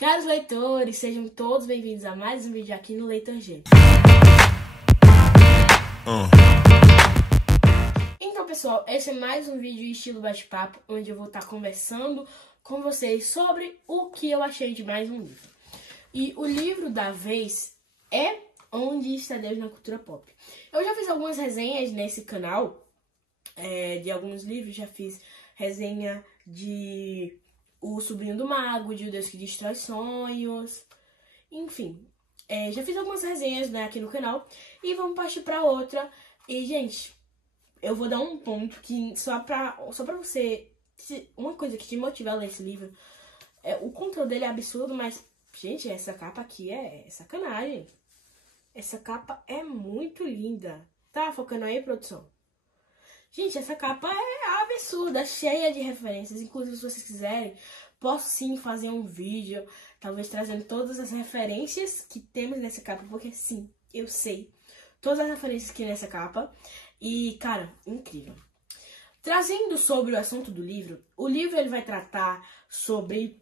Caros leitores, sejam todos bem-vindos a mais um vídeo aqui no Leitor G. Então, pessoal, esse é mais um vídeo estilo bate-papo, onde eu vou estar conversando com vocês sobre o que eu achei de mais um livro. E o livro da vez é Onde Está Deus na Cultura Pop. Eu já fiz algumas resenhas nesse canal de alguns livros, já fiz resenha de O Sobrinho do Mago, de O Deus que Destrói Sonhos, enfim. Já fiz algumas resenhas, né, aqui no canal e vamos partir para outra. E, gente, eu vou dar um ponto que só pra você, uma coisa que te motiva a ler esse livro, o controle dele é absurdo, mas, gente, essa capa aqui é sacanagem. Essa capa é muito linda. Tá focando aí, produção? Gente, essa capa é absurda, cheia de referências. Inclusive, se vocês quiserem, posso sim fazer um vídeo, talvez trazendo todas as referências que temos nessa capa, porque sim, eu sei todas as referências que tem nessa capa. E, cara, incrível. Trazendo sobre o assunto do livro, o livro ele vai tratar sobre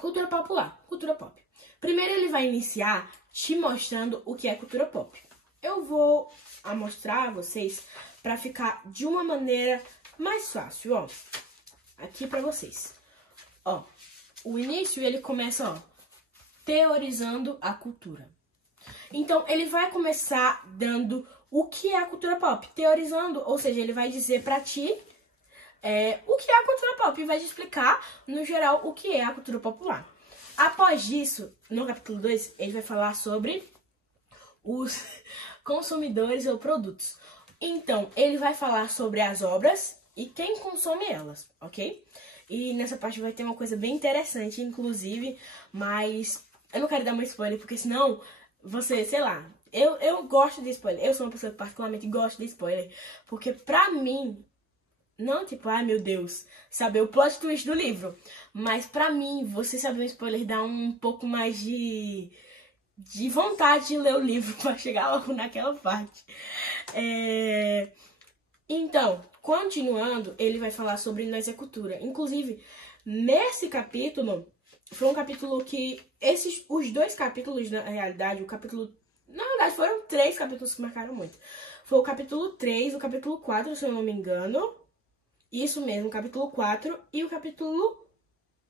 cultura popular, cultura pop. Primeiro ele vai iniciar te mostrando o que é cultura pop. Eu vou mostrar a vocês para ficar de uma maneira mais fácil, ó. Aqui para vocês. Ó, o início ele começa, ó, teorizando a cultura. Então, ele vai começar dando o que é a cultura pop, teorizando, ou seja, ele vai dizer pra ti o que é a cultura pop e vai te explicar, no geral, o que é a cultura popular. Após isso, no capítulo 2, ele vai falar sobre os consumidores ou produtos. Então, ele vai falar sobre as obras e quem consome elas, ok? E nessa parte vai ter uma coisa bem interessante, inclusive, mas eu não quero dar muito spoiler, porque senão você, sei lá, eu gosto de spoiler. Eu sou uma pessoa que particularmente gosta de spoiler, porque pra mim, não tipo, ai meu Deus, saber o plot twist do livro, mas pra mim, você saber um spoiler dá um pouco mais de vontade de ler o livro pra chegar logo naquela parte. Então, continuando, ele vai falar sobre Nós é Cultura. Inclusive, nesse capítulo, foi um capítulo que os dois capítulos, na realidade, na verdade, foram 3 capítulos que marcaram muito. Foi o capítulo 3, o capítulo 4, se eu não me engano. Isso mesmo, o capítulo 4 e o capítulo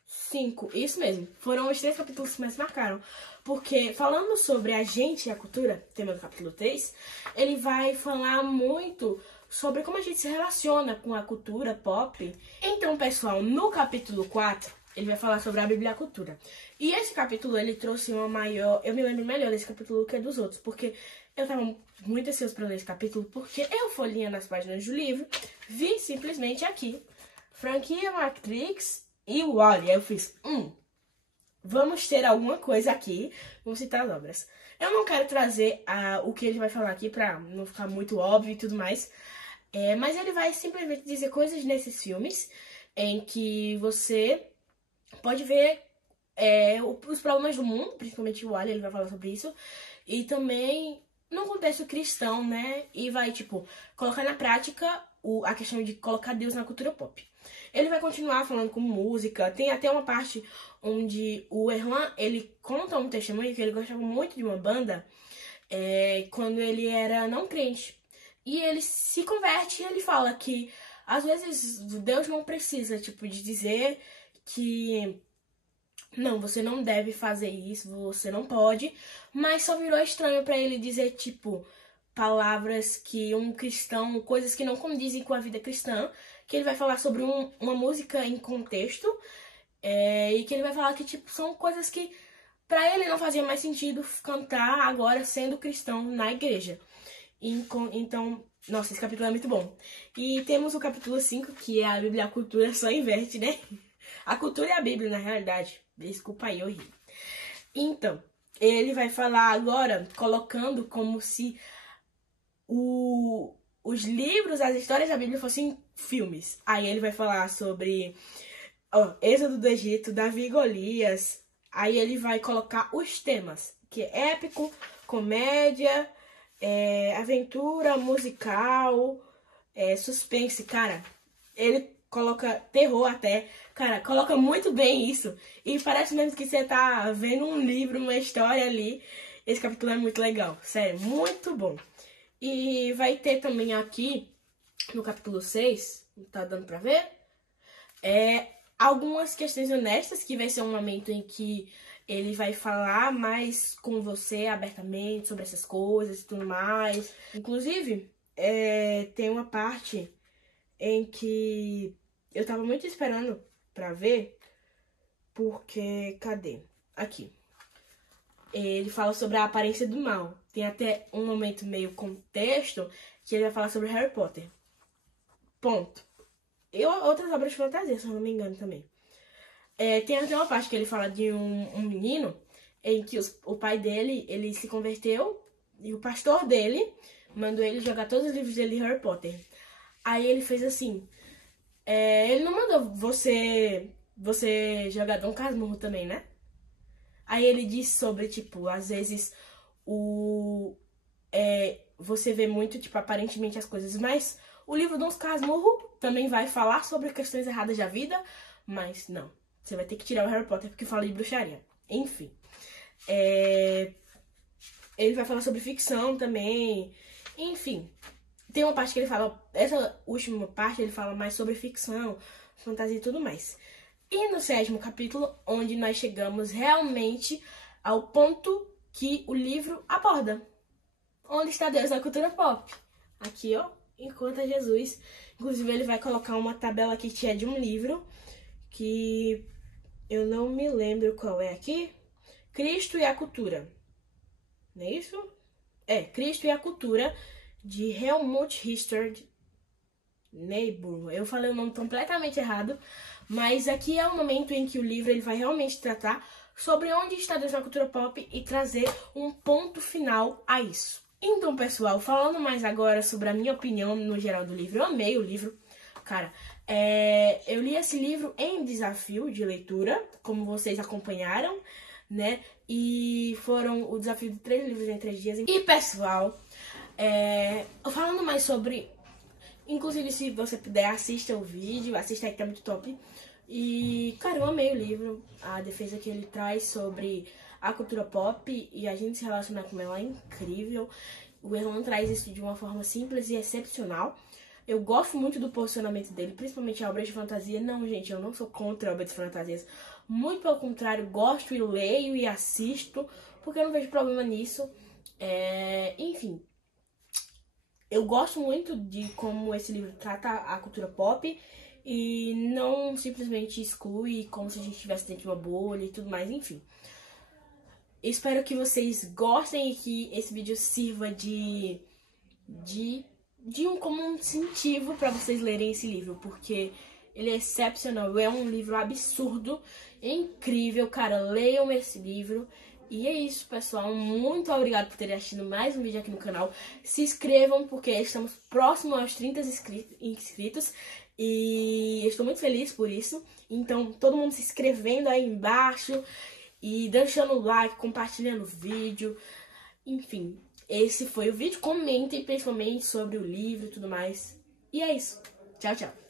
5. Isso mesmo. Foram os 3 capítulos que mais marcaram. Porque, falando sobre a gente e a cultura, tema do capítulo 3, ele vai falar muito sobre como a gente se relaciona com a cultura pop. Então, pessoal, no capítulo 4, ele vai falar sobre a Bíblia e a cultura. E esse capítulo, ele trouxe uma maior... Eu me lembro melhor desse capítulo que dos outros, porque eu tava muito ansioso pra ler esse capítulo, porque eu folhinha nas páginas do livro, vi simplesmente aqui, franquia Matrix e Wall-E. Aí eu fiz, vamos ter alguma coisa aqui, vamos citar as obras. Eu não quero trazer o que ele vai falar aqui pra não ficar muito óbvio e tudo mais, mas ele vai simplesmente dizer coisas nesses filmes em que você pode ver os problemas do mundo, principalmente o Wall-E, ele vai falar sobre isso, e também no contexto cristão, né? E vai, tipo, colocar na prática a questão de colocar Deus na cultura pop. Ele vai continuar falando com música. Tem até uma parte onde o Erlan, ele conta um testemunho que ele gostava muito de uma banda quando ele era não crente. E ele se converte e ele fala que, às vezes, Deus não precisa, tipo, de dizer que não, você não deve fazer isso, você não pode, mas só virou estranho pra ele dizer, tipo, palavras que um cristão, coisas que não condizem com a vida cristã, que ele vai falar sobre uma música em contexto, e que ele vai falar que, tipo, são coisas que pra ele não fazia mais sentido cantar agora sendo cristão na igreja. Então, nossa, esse capítulo é muito bom. E temos o capítulo 5, que é a Bíblia e a cultura, só inverte, né? A cultura e a Bíblia, na realidade. Desculpa aí, eu ri. Então, ele vai falar agora, colocando como se os livros, as histórias da Bíblia fossem filmes. Aí ele vai falar sobre Êxodo do Egito, Davi e Golias. Aí ele vai colocar os temas, que é épico, comédia, aventura, musical, suspense. Cara, ele coloca terror até. Cara, coloca muito bem isso. E parece mesmo que você tá vendo um livro, uma história ali. Esse capítulo é muito legal, sério, muito bom. E vai ter também aqui, no capítulo 6, tá dando pra ver? Algumas questões honestas, que vai ser um momento em que ele vai falar mais com você abertamente sobre essas coisas e tudo mais. Inclusive, tem uma parte em que eu tava muito esperando pra ver, porque... Cadê? Aqui. Ele fala sobre a aparência do mal. Tem até um momento meio contexto que ele vai falar sobre Harry Potter. Ponto. E outras obras de fantasia, se eu não me engano também. Tem até uma parte que ele fala de um menino em que o pai dele, ele se converteu e o pastor dele mandou ele jogar todos os livros dele de Harry Potter. Aí ele fez assim, ele não mandou você jogar Dom Casmurro também, né? Aí ele disse sobre, tipo, às vezes você vê muito, tipo, aparentemente as coisas, mas o livro Dom Casmurro também vai falar sobre questões erradas da vida, mas não. Você vai ter que tirar o Harry Potter porque fala de bruxaria. Enfim. Ele vai falar sobre ficção também. Enfim. Tem uma parte que ele fala... Essa última parte ele fala mais sobre ficção, fantasia e tudo mais. E no 7º capítulo, onde nós chegamos realmente ao ponto que o livro aborda. Onde está Deus na cultura pop? Aqui, ó. Enquanto Jesus. Inclusive, ele vai colocar uma tabela aqui que é de um livro que eu não me lembro qual é aqui. Cristo e a Cultura. Não é isso? Cristo e a Cultura, de Helmut Richard Niebuhr. Eu falei o nome completamente errado, mas aqui é o momento em que o livro ele vai realmente tratar sobre onde está Deus na cultura pop e trazer um ponto final a isso. Então, pessoal, falando mais agora sobre a minha opinião no geral do livro, eu amei o livro. Cara, eu li esse livro em desafio de leitura, como vocês acompanharam, né? E foram o desafio de 3 livros em 3 dias. E, pessoal, falando mais sobre... Inclusive, se você puder, assista o vídeo, assista aí que tá muito top. E, cara, eu amei o livro, a defesa que ele traz sobre a cultura pop e a gente se relacionar com ela é incrível. O Erlan traz isso de uma forma simples e excepcional. Eu gosto muito do posicionamento dele, principalmente a obra de fantasia. Não, gente, eu não sou contra obras de fantasias. Muito pelo contrário, gosto e leio e assisto, porque eu não vejo problema nisso. Enfim, eu gosto muito de como esse livro trata a cultura pop e não simplesmente exclui como se a gente estivesse dentro de uma bolha e tudo mais, enfim. Espero que vocês gostem e que esse vídeo sirva como um incentivo para vocês lerem esse livro, porque ele é excepcional, é um livro absurdo, é incrível, cara, leiam esse livro. E é isso, pessoal, muito obrigado por terem assistido mais um vídeo aqui no canal. Se inscrevam, porque estamos próximos aos 30 inscritos e eu estou muito feliz por isso. Então, todo mundo se inscrevendo aí embaixo e deixando o like, compartilhando o vídeo. Enfim, esse foi o vídeo. Comentem principalmente sobre o livro e tudo mais. E é isso. Tchau, tchau.